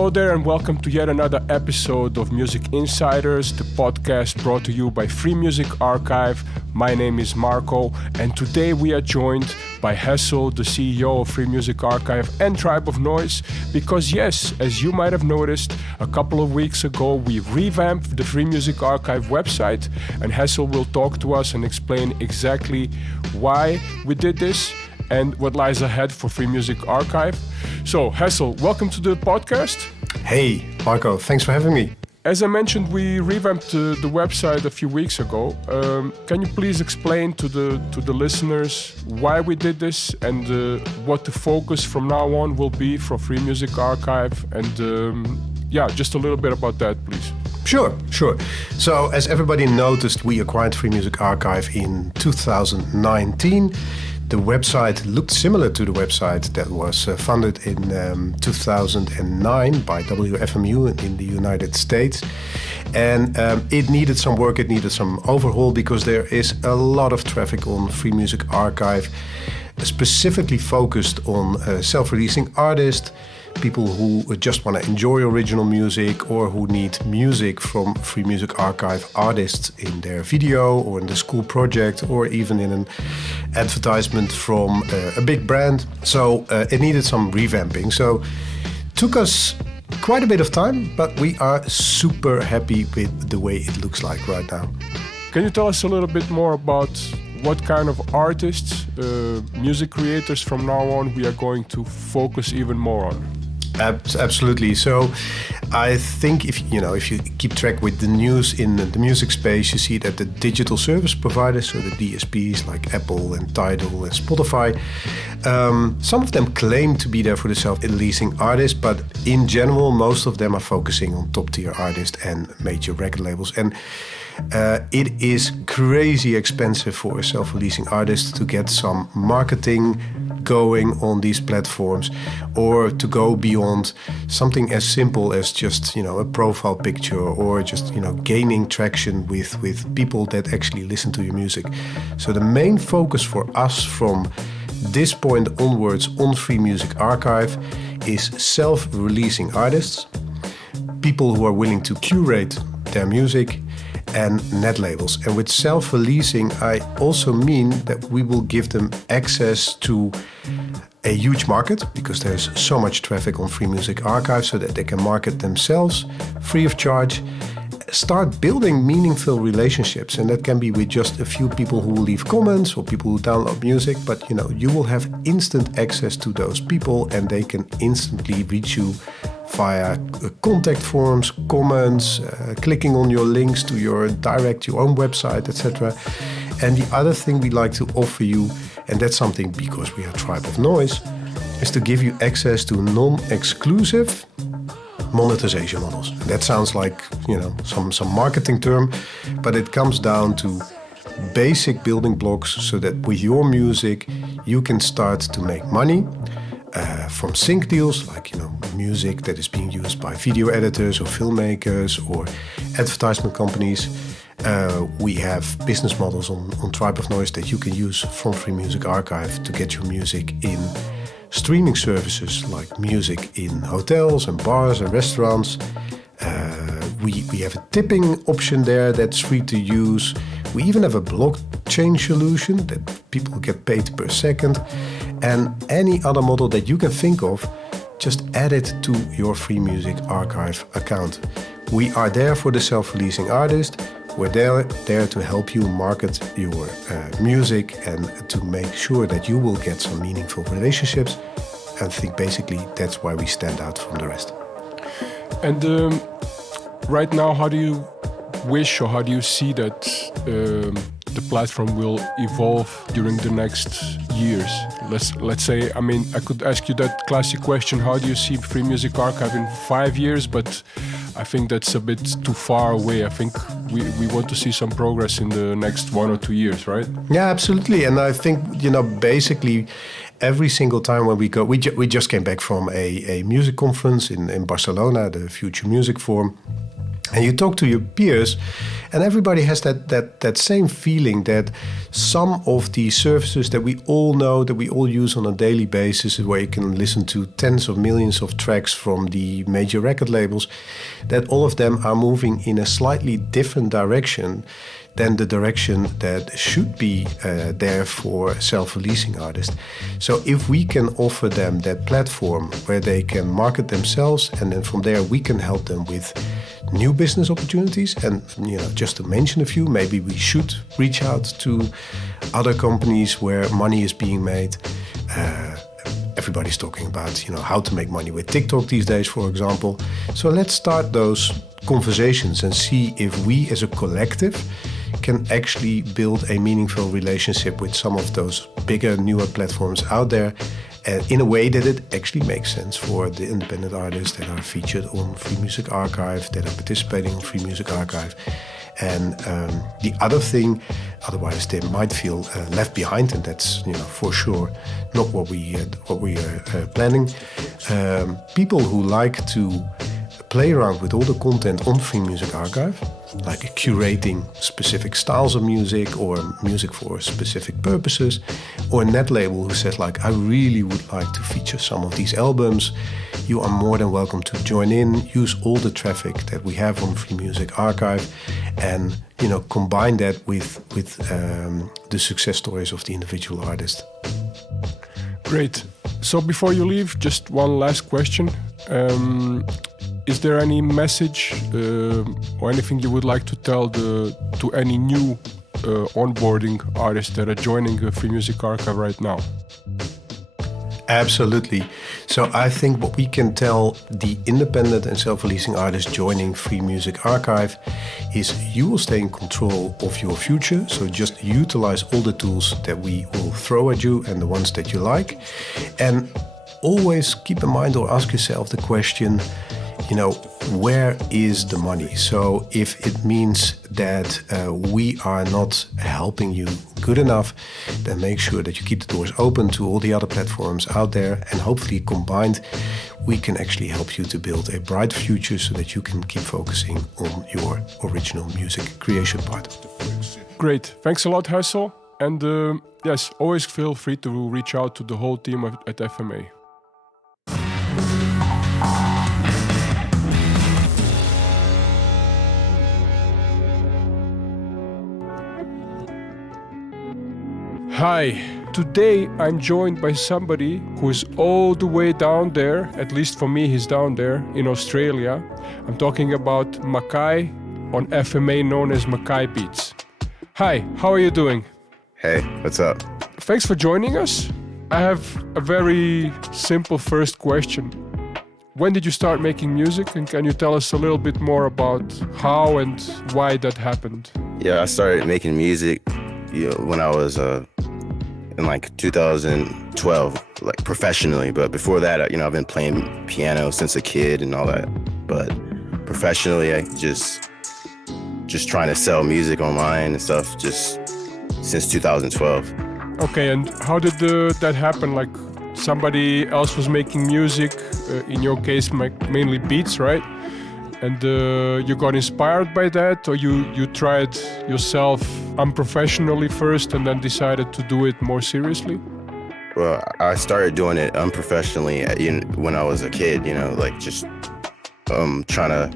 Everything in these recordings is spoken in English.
Hello there and welcome to yet another episode of Music Insiders, the podcast brought to you by Free Music Archive. My name is Marco and today we are joined by Hessel, the CEO of Free Music Archive and Tribe of Noise, because yes, as you might have noticed, a couple of weeks ago we revamped the Free Music Archive website, and Hessel will talk to us and explain exactly why we did this and what lies ahead for Free Music Archive. So, Hessel, welcome to the podcast. Hey, Marco, thanks for having me. As I mentioned, we revamped the website a few weeks ago. Can you please explain to the listeners why we did this and what the focus from now on will be for Free Music Archive? And just a little bit about that, please. Sure. So, as everybody noticed, we acquired Free Music Archive in 2019. The website looked similar to the website that was funded in 2009 by WFMU in the United States. And it needed some work, it needed some overhaul, because there is a lot of traffic on Free Music Archive, specifically focused on self-releasing artists, people who just want to enjoy original music or who need music from Free Music Archive artists in their video or in the school project or even in an advertisement from a big brand. So it needed some revamping. So it took us quite a bit of time, but we are super happy with the way it looks like right now. Can you tell us a little bit more about what kind of artists, music creators from now on we are going to focus even more on? Absolutely. So I think if you keep track with the news in the music space, you see that the digital service providers, so the DSPs like Apple and Tidal and Spotify, some of them claim to be there for the self-releasing artists, but in general, most of them are focusing on top-tier artists and major record labels. And it is crazy expensive for a self-releasing artist to get some marketing going on these platforms, or to go beyond something as simple as just a profile picture, or just gaining traction with people that actually listen to your music. So the main focus for us from this point onwards on Free Music Archive is self-releasing artists, people who are willing to curate their music, and net labels. And with self-releasing, I also mean that we will give them access to a huge market, because there's so much traffic on Free Music Archive, so that they can market themselves free of charge, start building meaningful relationships. And that can be with just a few people who will leave comments or people who download music, but you will have instant access to those people, and they can instantly reach you via contact forms, comments, clicking on your links to your own website, etc. And the other thing we like to offer you, and that's something because we are Tribe of Noise, is to give you access to non-exclusive monetization models. That sounds like some marketing term, but it comes down to basic building blocks so that with your music you can start to make money. From sync deals, like music that is being used by video editors or filmmakers or advertisement companies. We have business models on Tribe of Noise that you can use from Free Music Archive to get your music in streaming services like music in hotels and bars and restaurants. We have a tipping option there that's free to use. We even have a blockchain solution that people get paid per second. And any other model that you can think of, just add it to your Free Music Archive account. We are there for the self-releasing artist. We're there to help you market your music and to make sure that you will get some meaningful relationships. I think basically that's why we stand out from the rest. And right now, how do you wish or how do you see that the platform will evolve during the next years? Let's say, I could ask you that classic question, how do you see Free Music Archive in 5 years? But I think that's a bit too far away. I think we want to see some progress in the next 1 or 2 years, right? Yeah, absolutely. And I think, basically every single time when we go, we just came back from a music conference in Barcelona, the Future Music Forum. And you talk to your peers, and everybody has that same feeling that some of the services that we all know, that we all use on a daily basis, where you can listen to tens of millions of tracks from the major record labels, that all of them are moving in a slightly different direction than the direction that should be there for self-releasing artists. So if we can offer them that platform where they can market themselves, and then from there we can help them with new business opportunities, and just to mention a few, maybe we should reach out to other companies where money is being made. Everybody's talking about how to make money with TikTok these days, for example. So let's start those conversations and see if we as a collective can actually build a meaningful relationship with some of those bigger, newer platforms out there, in a way that it actually makes sense for the independent artists that are featured on Free Music Archive, that are participating on Free Music Archive. And the other thing, otherwise they might feel left behind, and that's for sure not what we are planning. People who like to play around with all the content on Free Music Archive, like curating specific styles of music or music for specific purposes, or a net label who says like, I really would like to feature some of these albums, you are more than welcome to join in, use all the traffic that we have on Free Music Archive, and combine that with the success stories of the individual artist. Great. So before you leave, just one last question. Is there any message or anything you would like to tell to any new onboarding artists that are joining the Free Music Archive right now? Absolutely. So I think what we can tell the independent and self-releasing artists joining Free Music Archive is you will stay in control of your future. So just utilize all the tools that we will throw at you and the ones that you like. And always keep in mind, or ask yourself the question, where is the money? So if it means that we are not helping you good enough, then make sure that you keep the doors open to all the other platforms out there, and hopefully combined we can actually help you to build a bright future so that you can keep focusing on your original music creation part. Great. Thanks a lot, Hessel. And yes, always feel free to reach out to the whole team at FMA. Hi, today I'm joined by somebody who is all the way down there, at least for me he's down there in Australia. I'm talking about Makai, on FMA known as Makai Beats. Hi, how are you doing? Hey, what's up? Thanks for joining us. I have a very simple first question. When did you start making music, and can you tell us a little bit more about how and why that happened? Yeah, I started making music when I was in like 2012, like professionally. But before that, I've been playing piano since a kid and all that. But professionally, I just trying to sell music online and stuff just since 2012. Okay, and how did that happen? Like somebody else was making music, in your case mainly beats, right? And you got inspired by that, or you tried yourself unprofessionally first and then decided to do it more seriously? Well, I started doing it unprofessionally when I was a kid, like just trying to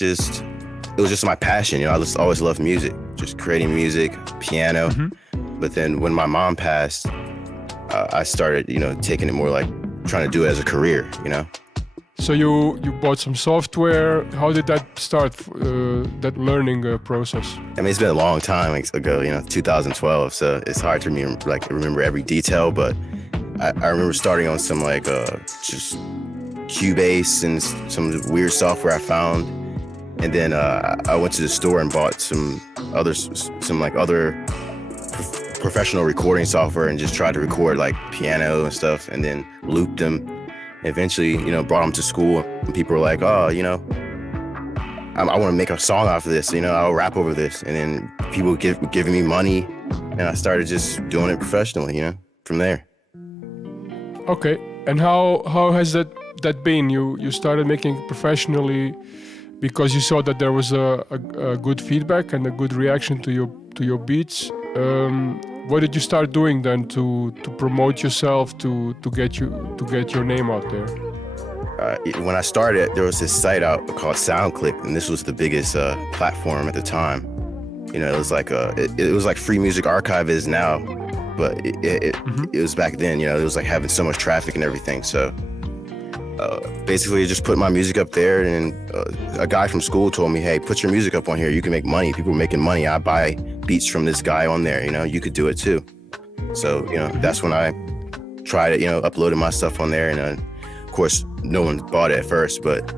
it was just my passion, I just always loved music, just creating music, piano. Mm-hmm. But then when my mom passed, I started, taking it more like trying to do it as a career, So you bought some software. How did that start, that learning process? I mean, it's been a long time ago, 2012, so it's hard to remember every detail, but I remember starting on some just Cubase and some weird software I found. And then I went to the store and bought some other professional recording software and just tried to record like piano and stuff, and then looped them. Eventually, brought them to school, and people were like, oh, I want to make a song off of this, I'll rap over this. And then people giving me money, and I started just doing it professionally, from there. Okay, and how has that been? You started making it professionally because you saw that there was a good feedback and a good reaction to your beats. What did you start doing then to promote yourself, to get your name out there? When I started, there was this site out called SoundClick, and this was the biggest platform at the time. You know, it was like it was like Free Music Archive is now, but it was back then. You know, it was like having so much traffic and everything. So basically, I just put my music up there, and a guy from school told me, "Hey, put your music up on here. You can make money. People are making money. I buy beats from this guy on there. You know, you could do it too." So you know, that's when I tried it. You know, uploaded my stuff on there, and of course, no one bought it at first, but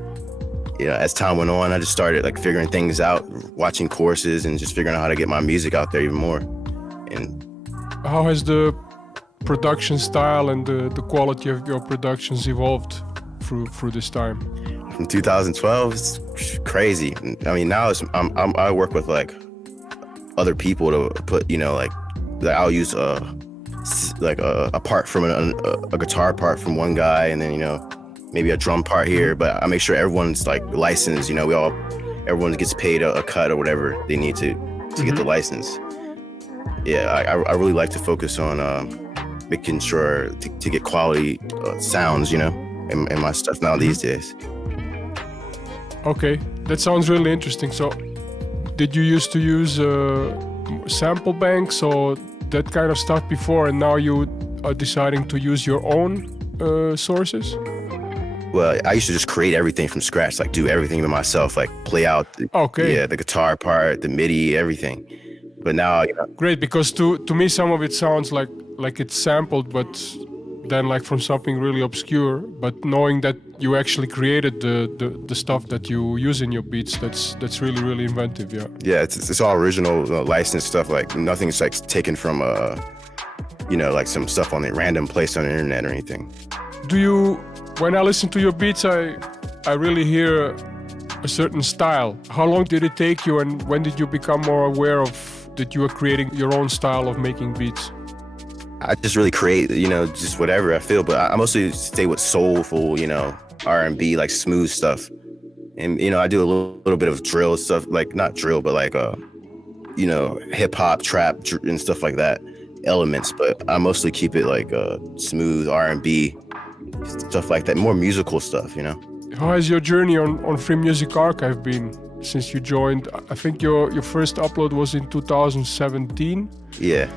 you know, as time went on, I just started like figuring things out, watching courses, and just figuring out how to get my music out there even more. And how has the production style and the quality of your productions evolved through this time? From 2012, it's crazy. I mean, now I work with like other people to put, you know, like I'll use a part from a guitar part from one guy, and then, you know, maybe a drum part here, but I make sure everyone's like licensed. You know, everyone gets paid a cut or whatever they need to get the license. Yeah, I really like to focus on making sure to get quality sounds, you know, in my stuff now these days. Okay, that sounds really interesting. So, did you used to use sample banks or that kind of stuff before, and now you are deciding to use your own sources? Well, I used to just create everything from scratch, like do everything by myself, like play out the guitar part, the MIDI, everything. But now, you know. Great, because to me some of it sounds like it's sampled, but then like from something really obscure. But knowing that you actually created the stuff that you use in your beats, that's really, really inventive. Yeah. Yeah, it's all original, licensed stuff. Like nothing's like taken from you know, like some stuff on the random place on the internet or anything. When I listen to your beats, I really hear a certain style. How long did it take you, and when did you become more aware of that you were creating your own style of making beats? I just really create, you know, just whatever I feel, but I mostly stay with soulful, you know, R&B, like smooth stuff. And, you know, I do a little bit of drill stuff, like not drill, but like, you know, hip hop, trap and stuff like that, elements. But I mostly keep it like smooth R&B, stuff like that, more musical stuff, you know. How has your journey on Free Music Archive been since you joined? I think your first upload was in 2017. Yeah.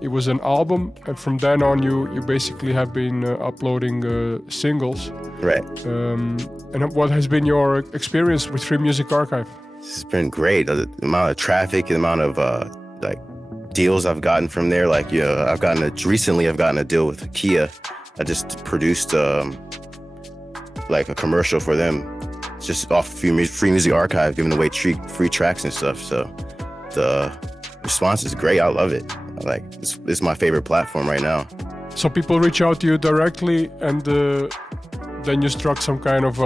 It was an album, and from then on you basically have been uploading singles. Right. And what has been your experience with Free Music Archive? It's been great. The amount of traffic, the amount of like deals I've gotten from there. Like, you know, recently I've gotten a deal with Kia. I just produced like a commercial for them, just off Free Music Archive, giving away free tracks and stuff. So the response is great. I love it. Like, it's my favorite platform right now. So people reach out to you directly, and then you struck some kind of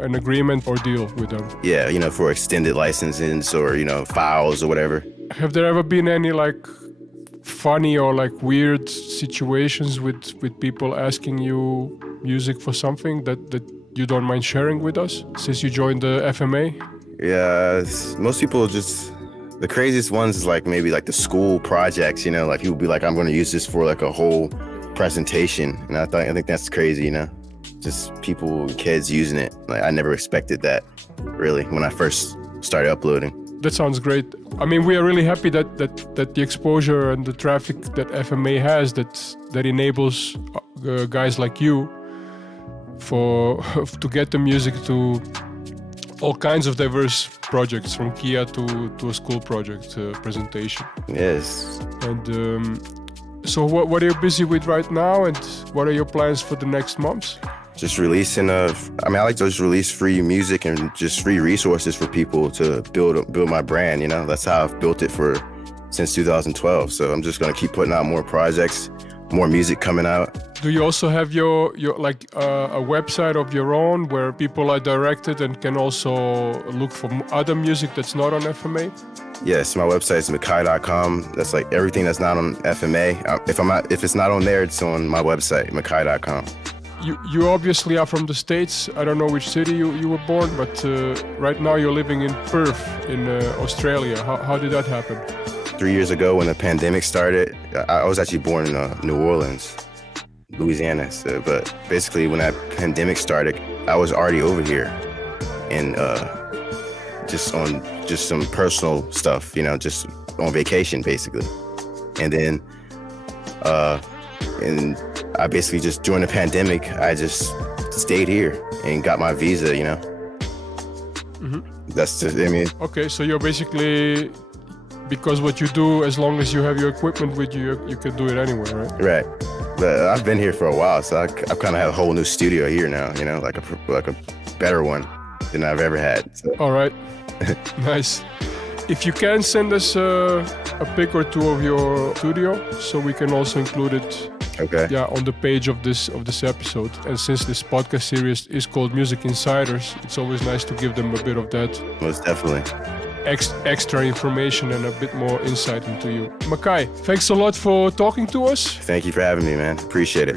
an agreement or deal with them? Yeah, you know, for extended licenses or, you know, files or whatever. Have there ever been any like funny or like weird situations with people asking you music for something that you don't mind sharing with us since you joined the FMA? Yeah, most people just, the craziest ones is like maybe like the school projects, you know, like people be like, I'm going to use this for like a whole presentation. And I think that's crazy, you know, just people, kids using it. Like, I never expected that really when I first started uploading. That sounds great. I mean, we are really happy that the exposure and the traffic that FMA has that enables guys like you to get the music to all kinds of diverse projects, from Kia to a school project presentation. Yes. And so what are you busy with right now, and what are your plans for the next months? Just releasing I like to just release free music and just free resources for people to build my brand, you know. That's how I've built it since 2012. So I'm just going to keep putting out more projects, more music coming out. Do you also have your like a website of your own where people are directed and can also look for other music that's not on FMA? Yes, my website is Makai.com. That's like everything that's not on FMA. If it's not on there, it's on my website, Makai.com. you obviously are from the States. I don't know which city you were born, but right now you're living in Perth in Australia. How did that happen? 3 years ago when the pandemic started, I was actually born in New Orleans, Louisiana. So, but basically when that pandemic started, I was already over here and just some personal stuff, just on vacation basically. And then and I basically just during the pandemic, I just stayed here and got my visa, Mm-hmm. That's just, Okay, so you're basically, because what you do, as long as you have your equipment with you, you can do it anywhere, right? Right. But I've been here for a while, so I kind of have a whole new studio here now, like a better one than I've ever had. So. All right. Nice. If you can send us a pic or two of your studio, so we can also include it. Okay. Yeah, on the page of this episode. And since this podcast series is called Music Insiders, it's always nice to give them a bit of that. Most definitely. Extra information and a bit more insight into you. Makai, thanks a lot for talking to us. Thank you for having me, man. Appreciate it.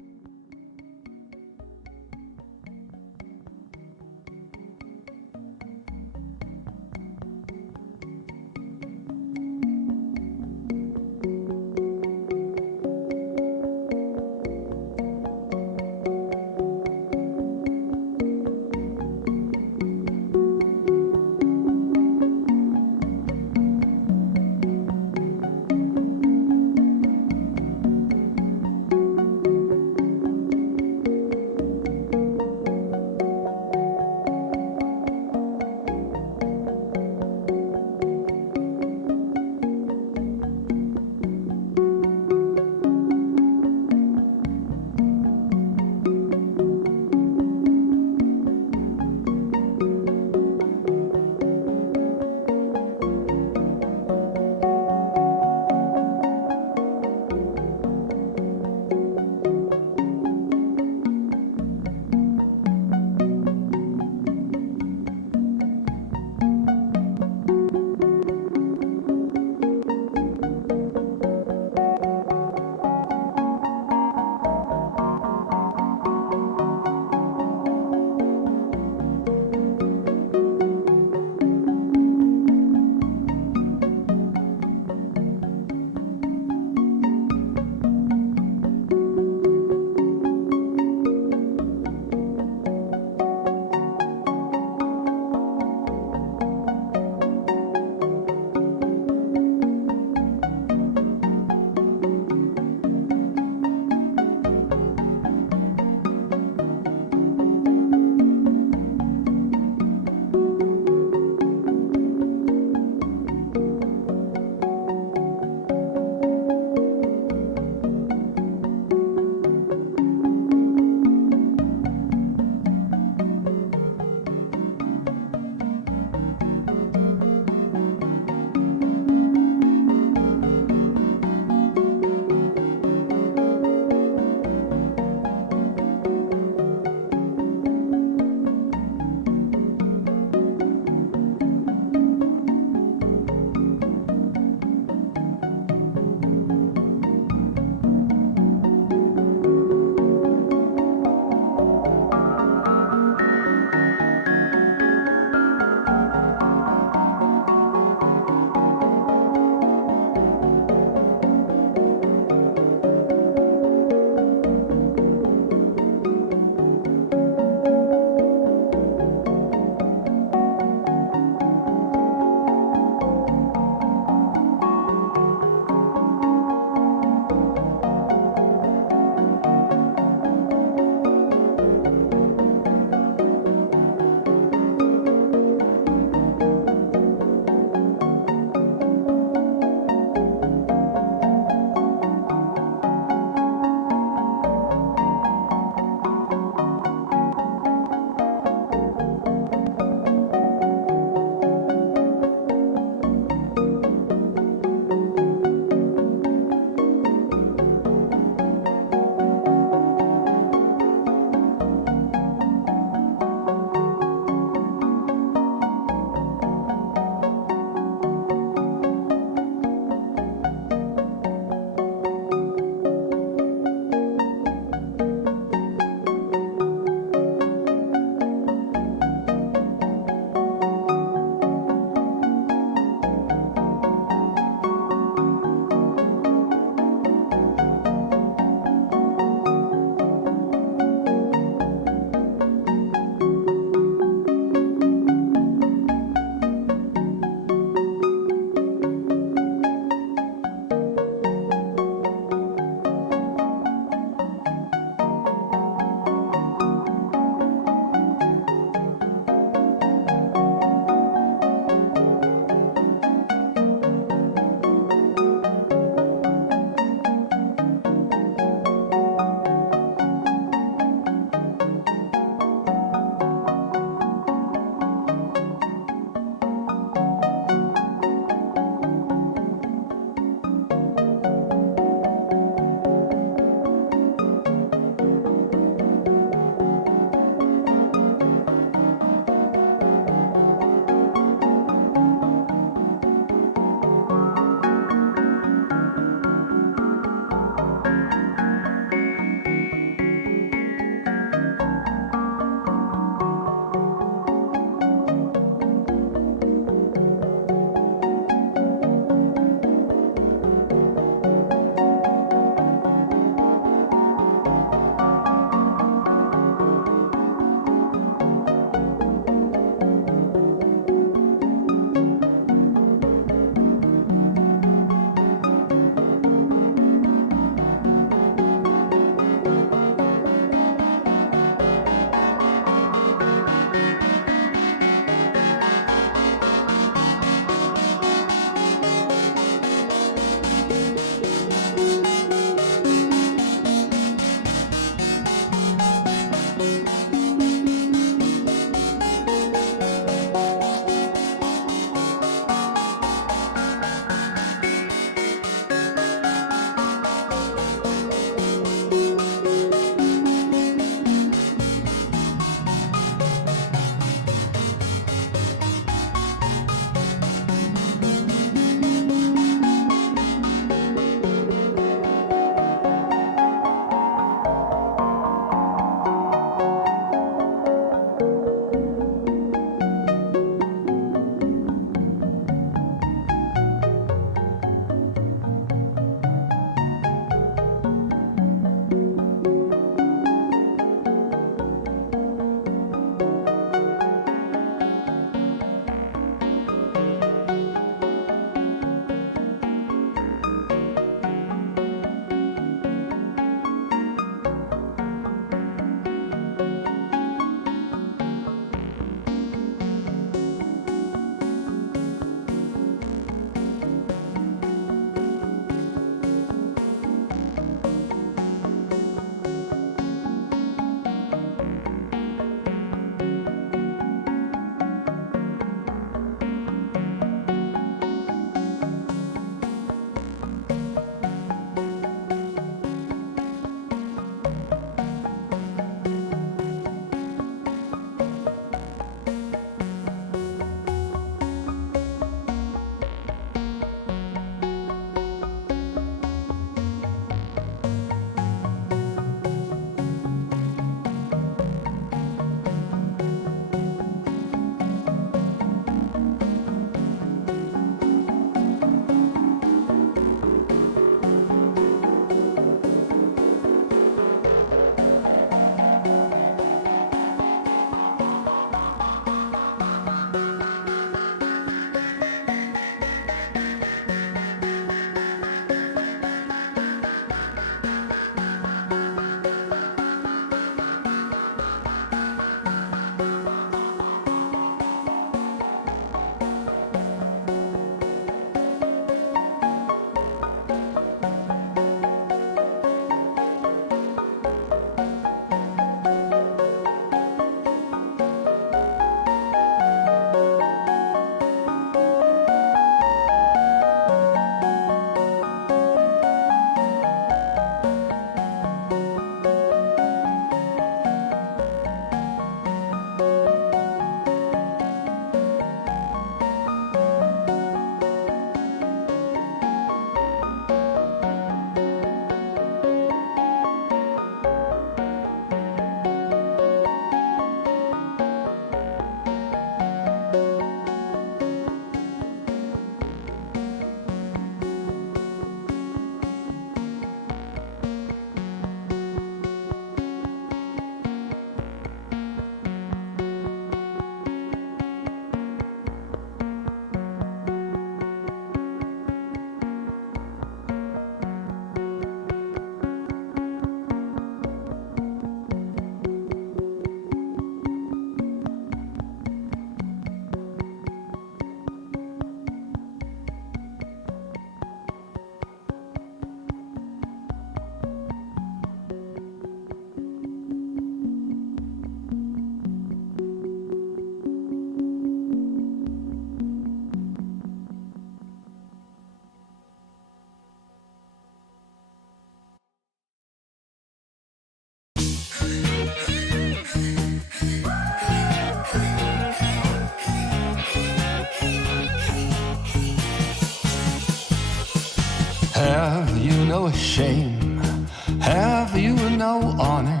Have you no shame? Have you no honor?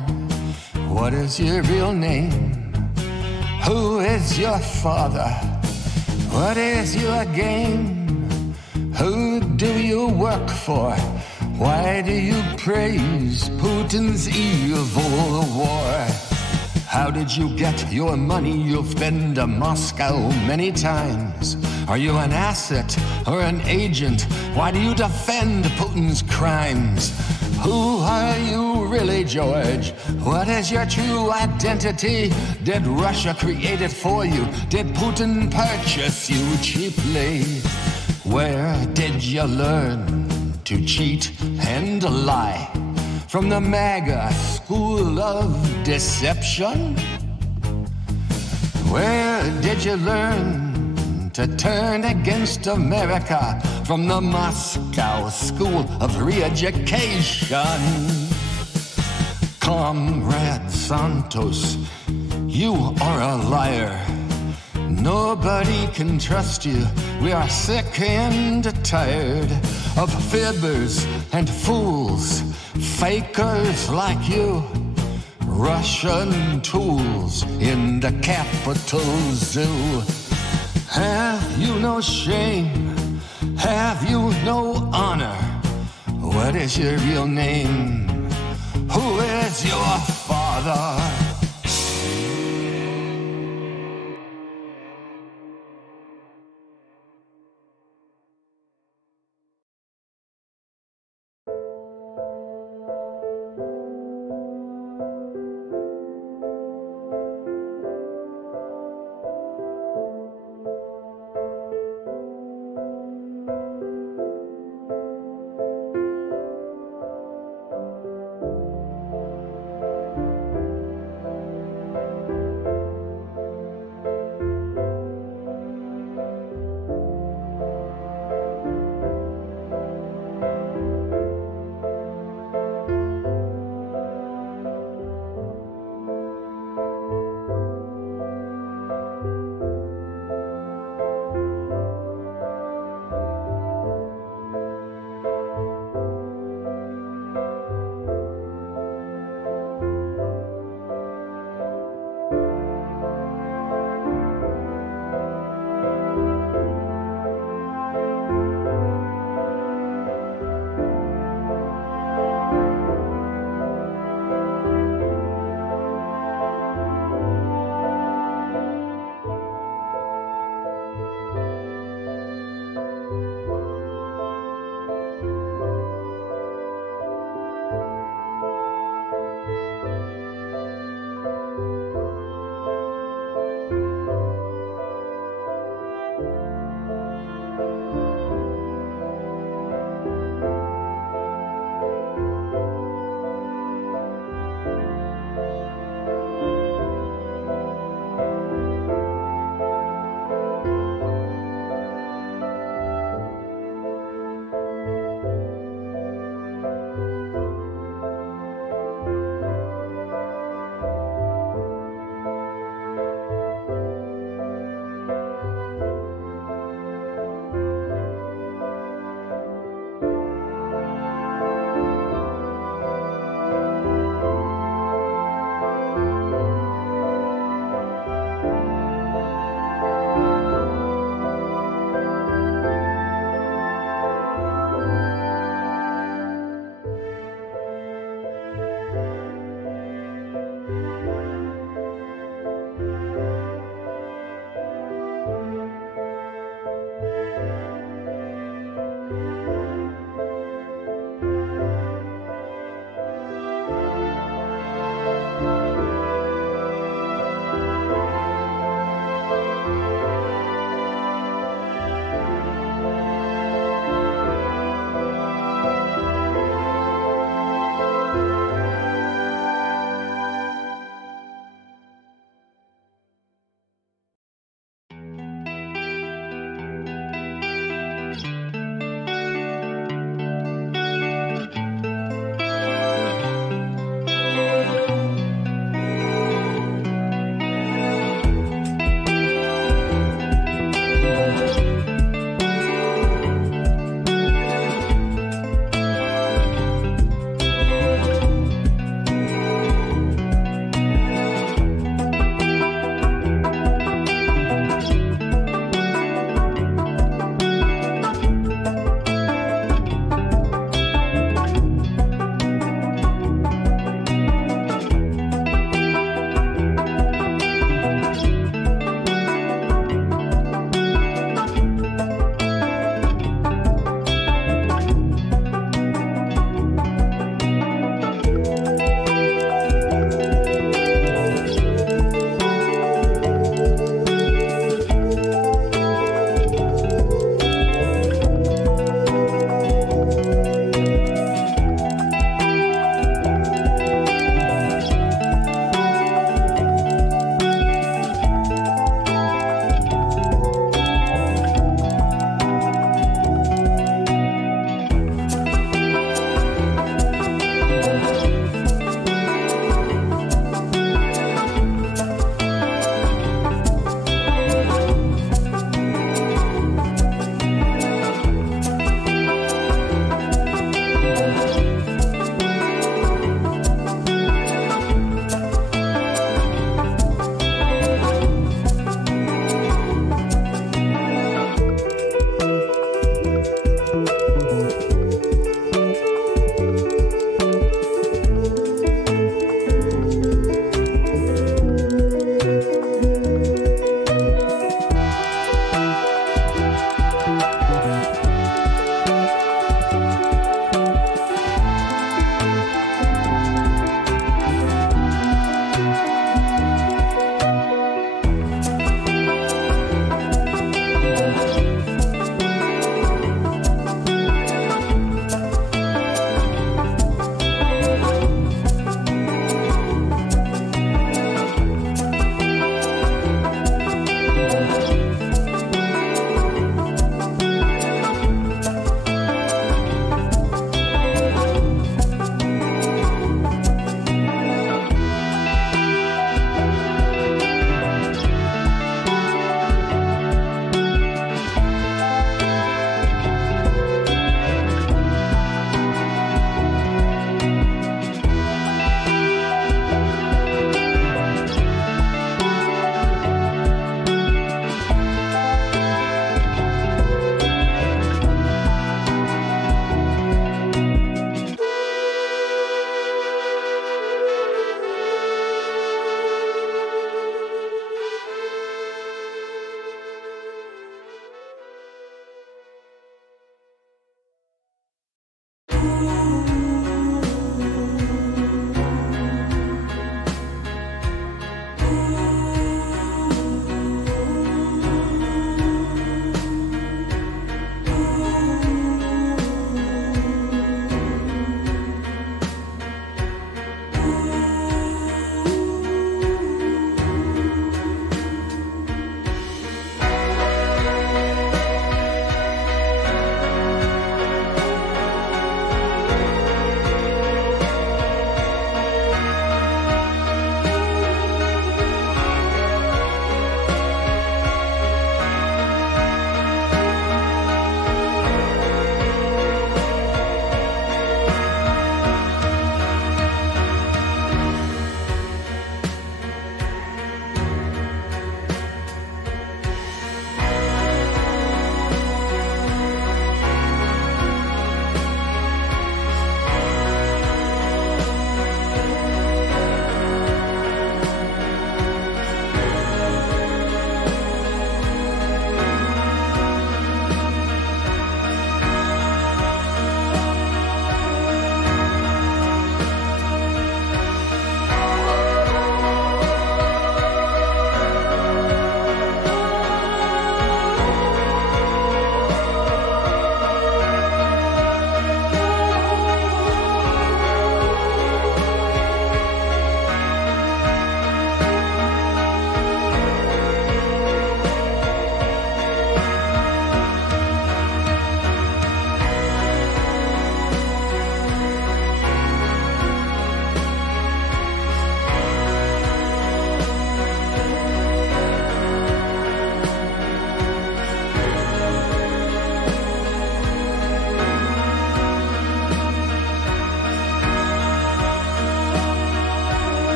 What is your real name? Who is your father? What is your game? Who do you work for? Why do you praise Putin's evil war? How did you get your money? You've been to Moscow many times. Are you an asset or an agent? Why do you defend Putin's crimes? Who are you really, George? What is your true identity? Did Russia create it for you? Did Putin purchase you cheaply? Where did you learn to cheat and lie? From the MAGA school of deception? Where did you learn to turn against America? From the Moscow school of re-education? Comrade Santos, you are a liar. Nobody can trust you. We are sick and tired of fibbers and fools, fakers like you, Russian tools in the Capitol Zoo. Have you no shame? Have you no honor? What is your real name? Who is your father?